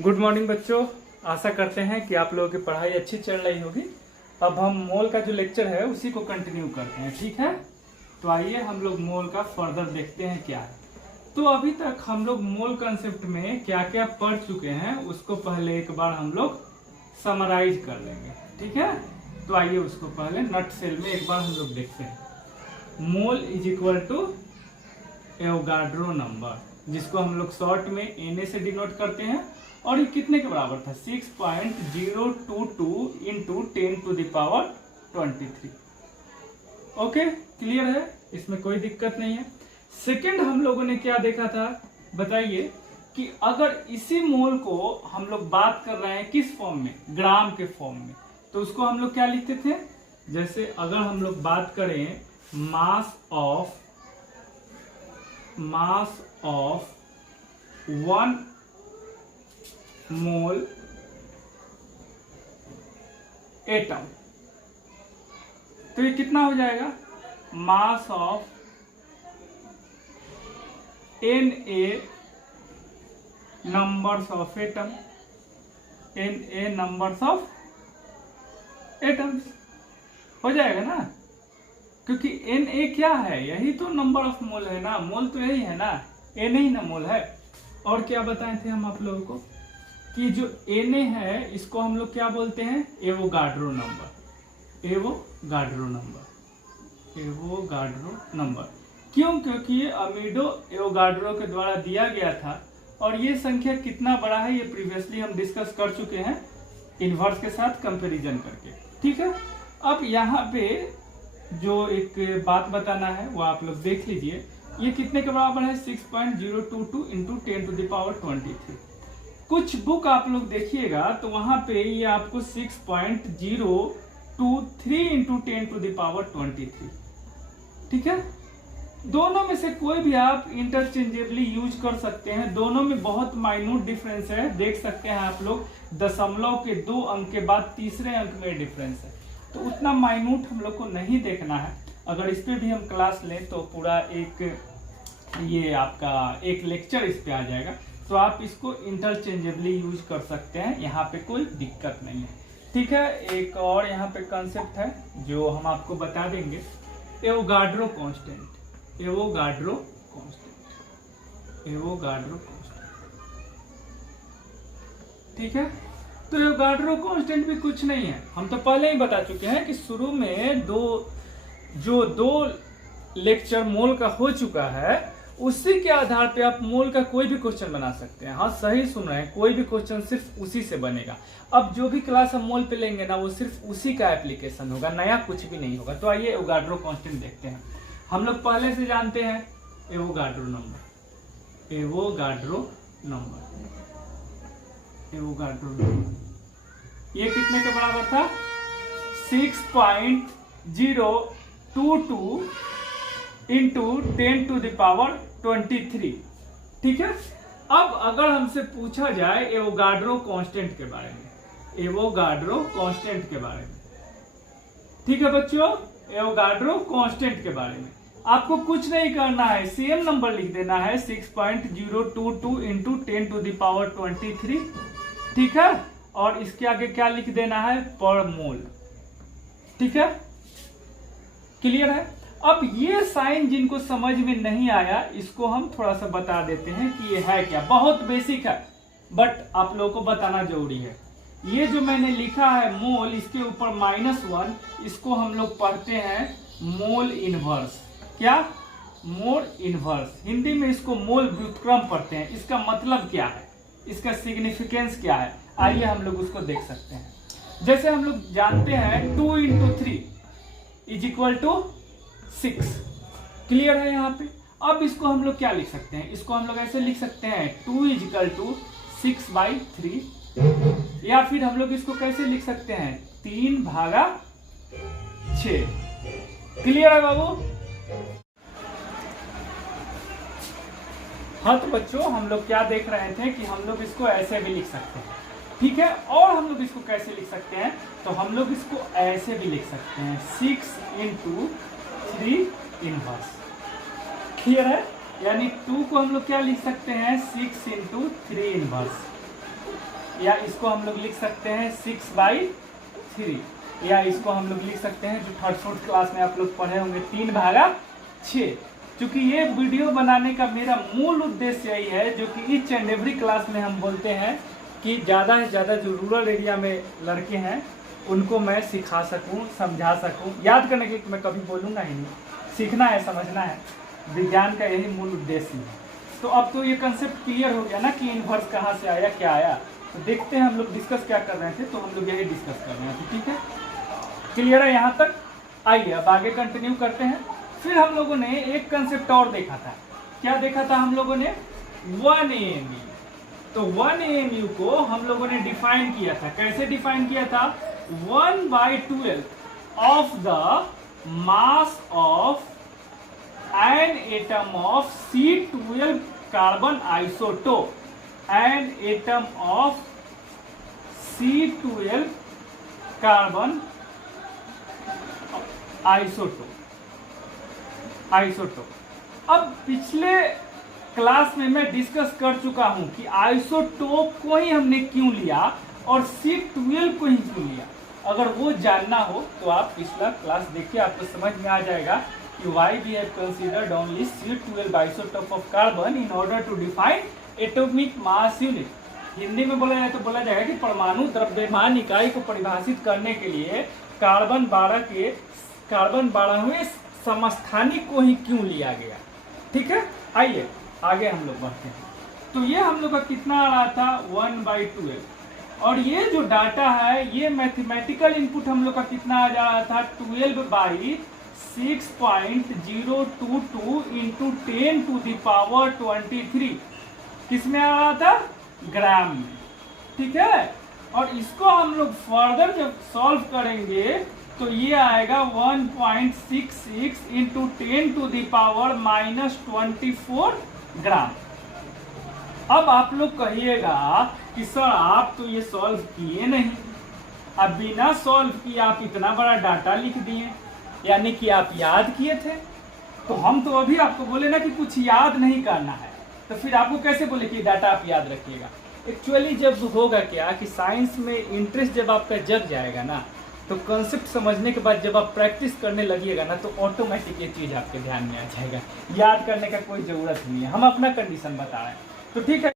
Good morning बच्चों, आशा करते हैं कि आप लोगों की पढ़ाई अच्छी चल रही होगी। अब हम मोल का जो लेक्चर है उसी को कंटिन्यू करते हैं, ठीक है। तो आइए हम लोग मोल का फर्दर देखते हैं क्या है। तो अभी तक हम लोग मोल कंसेप्ट में क्या क्या पढ़ चुके हैं उसको पहले एक बार हम लोग समराइज कर लेंगे, ठीक है। तो आइए उसको पहले नट सेल में एक बार हम लोग देखते हैं। Mole is equal to Avogadro number, जिसको हम लोग शॉर्ट में Na से डिनोट करते हैं। और ये कितने के बराबर था? 6.022 इंटू 10⁻23। ओके, क्लियर है, इसमें कोई दिक्कत नहीं है। सेकंड हम लोगों ने क्या देखा था बताइए, कि अगर इसी मोल को हम लोग बात कर रहे हैं किस फॉर्म में, ग्राम के फॉर्म में, तो उसको हम लोग क्या लिखते थे? जैसे अगर हम लोग बात करें मास ऑफ 1 मोल एटम, तो ये कितना हो जाएगा? Mass of Na numbers of atom, Na numbers of atoms हो जाएगा ना, क्योंकि Na क्या है? यही तो नंबर ऑफ मोल है ना, मोल तो यही है ना, Na ही ना मोल है। और क्या बताए थे हम आप लोगों को कि जो Na है इसको हम लोग क्या बोलते हैं? Avogadro number, Avogadro number, Avogadro number. क्यों? क्योंकि ये अमीडो एवोगाड्रो के द्वारा दिया गया था। और ये संख्या कितना बड़ा है ये प्रीवियसली हम डिस्कस कर चुके हैं इनवर्स के साथ कंपैरिजन करके, ठीक है। अब यहाँ पे जो एक बात बताना है वो आप लोग देख लीजिए, ये कितने के बराबर है? 6.022 इंटू 10⁻23। कुछ बुक आप लोग देखिएगा तो वहां पे ये आपको 6.023 इंटू 10⁻23, ठीक है। दोनों में से कोई भी आप इंटरचेंजेबली यूज कर सकते हैं, दोनों में बहुत माइन्यूट डिफरेंस है। देख सकते हैं आप लोग, दशमलव के 2 अंक के बाद तीसरे अंक में डिफरेंस है, तो उतना माइन्यूट हम लोग को नहीं देखना है। अगर इस पे भी हम क्लास लें तो पूरा एक ये आपका एक लेक्चर इस पे आ जाएगा, तो आप इसको इंटरचेंजेबली यूज कर सकते हैं, यहाँ पे कोई दिक्कत नहीं है, ठीक है। एक और यहाँ पे कंसेप्ट है जो हम आपको बता देंगे, Avogadro constant, Avogadro constant, Avogadro constant, ठीक है। तो एवोगाड्रो कांस्टेंट भी कुछ नहीं है, हम तो पहले ही बता चुके हैं कि शुरू में दो लेक्चर मोल का हो चुका है, उसी के आधार पे आप मोल का कोई भी क्वेश्चन बना सकते हैं। हाँ, सही सुन रहे हैं, कोई भी क्वेश्चन सिर्फ उसी से बनेगा। अब जो भी क्लास हम मोल पे लेंगे ना, वो सिर्फ उसी का एप्लीकेशन होगा, नया कुछ भी नहीं होगा। तो आइए एवोगाड्रो कांस्टेंट देखते हैं। हम लोग पहले से जानते हैं Avogadro number, Avogadro number, Avogadro number ये कितने के बराबर था? 6.022 इंटू 10⁻23, ठीक है। अब अगर हमसे पूछा जाए एवोगाड्रो कांस्टेंट के बारे में, एवोगाड्रो कांस्टेंट के बारे में, ठीक है बच्चों, एवोगाड्रो कांस्टेंट के बारे में आपको कुछ नहीं करना है, सेम नंबर लिख देना है 6.022 इंटू 10⁻23, ठीक है। और इसके आगे क्या लिख देना है? पर मोल, ठीक है, क्लियर है। अब ये साइन जिनको समझ में नहीं आया, इसको हम थोड़ा सा बता देते हैं कि ये है क्या। बहुत बेसिक है बट आप लोगों को बताना जरूरी है। ये जो मैंने लिखा है मोल, इसके ऊपर -1, इसको हम लोग पढ़ते हैं मोल इनवर्स। क्या? Mole inverse. हिंदी में इसको मोल व्युत्क्रम पढ़ते हैं। इसका मतलब क्या है, इसका सिग्निफिकेंस क्या है, आइए हम लोग उसको देख सकते हैं। जैसे हम लोग जानते हैं 2 into 3 is equal to 6, clear है यहाँ पे। अब इसको हम लोग क्या लिख सकते हैं? इसको हम लोग ऐसे लिख सकते हैं 2 इज इक्वल टू 6/3, या फिर हम लोग इसको कैसे लिख सकते हैं? 3/6, क्लियर है बाबू? हाँ तो बच्चों, हम लोग क्या देख रहे थे कि हम लोग इसको ऐसे भी लिख सकते हैं, ठीक है। और हम लोग इसको कैसे लिख सकते हैं? तो हम लोग इसको ऐसे भी लिख सकते हैं 6 इंटू 3 इनवर्स, क्लियर है। यानी 2 को हम लोग क्या लिख सकते हैं? 6 इंटू 3 इनवर्स, या इसको हम लोग लिख सकते हैं 6/3, या इसको हम लोग लिख सकते हैं जो 3rd 4th क्लास में आप लोग पढ़े होंगे 3/6। क्योंकि ये वीडियो बनाने का मेरा मूल उद्देश्य यही है, जो कि ईच एंड एवरी क्लास में हम बोलते हैं कि ज़्यादा से ज़्यादा जो रूरल एरिया में लड़के हैं उनको मैं सिखा सकूं, समझा सकूं। याद करने के लिए मैं कभी बोलूँगा ही नहीं, सीखना है, समझना है, विज्ञान का यही मूल उद्देश्य है। तो अब तो ये कंसेप्ट क्लियर हो गया ना कि इन्वर्स कहाँ से आया, क्या आया। तो देखते हैं हम लोग डिस्कस क्या कर रहे थे, तो हम लोग यही डिस्कस कर रहे थे, ठीक है, क्लियर है यहाँ तक। आइए अब आगे कंटिन्यू करते हैं। फिर हम लोगों ने एक कंसेप्ट और देखा था, क्या देखा था हम लोगों ने, 1 AMU। तो 1 AMU को हम लोगों ने डिफाइन किया था, कैसे डिफाइन किया था, 1/12 of the mass of an atom of C12 carbon isotope, an atom of C12 carbon isotope. अब पिछले क्लास में मैं डिस्कस कर चुका हूं कि आइसोटोप को ही हमने क्यों लिया और C12 को ही क्यों लिया। अगर वो जानना हो तो आप पिछला क्लास देखिए, आपको समझ में आ जाएगा कि why we have considered only C12 isotope of carbon in order to define atomic mass unit। Hindi में बोला जाए तो बोला जाएगा कि परमाणु द्रव्यमान इकाई को परिभाषित करने के लिए कार्बन 12वें समस्थानिक को ही क्यों लिया गया। ठीक है, आइए आगे हम लोग बढ़ते हैं। तो ये हम लोग का कितना आ रहा था, 1/12, और ये जो डाटा है ये मैथमेटिकल इनपुट हम लोग का कितना आ जा रहा था, 12/6.022 इंटू 10⁻23। किस में आ रहा था, ग्राम में। ठीक है, और इसको हम लोग फर्दर जब सॉल्व करेंगे तो ये आएगा 1.66 इंटू 10⁻⁻24 ग्राम। अब आप लोग कहिएगा कि सर आप तो ये सॉल्व किए नहीं, अब बिना सॉल्व किए आप इतना बड़ा डाटा लिख दिए, यानी कि आप याद किए थे। तो हम तो अभी आपको बोले ना कि कुछ याद नहीं करना है, तो फिर आपको कैसे बोले कि डाटा आप याद रखिएगा। एक्चुअली जब होगा क्या कि साइंस में इंटरेस्ट जब आपका जग जाएगा ना, तो कॉन्सेप्ट समझने के बाद जब आप प्रैक्टिस करने लगिएगा ना, तो ऑटोमेटिक ये चीज़ आपके ध्यान में आ जाएगा। याद करने का कोई ज़रूरत नहीं है, हम अपना कंडीशन बता रहे हैं। तो ठीक है।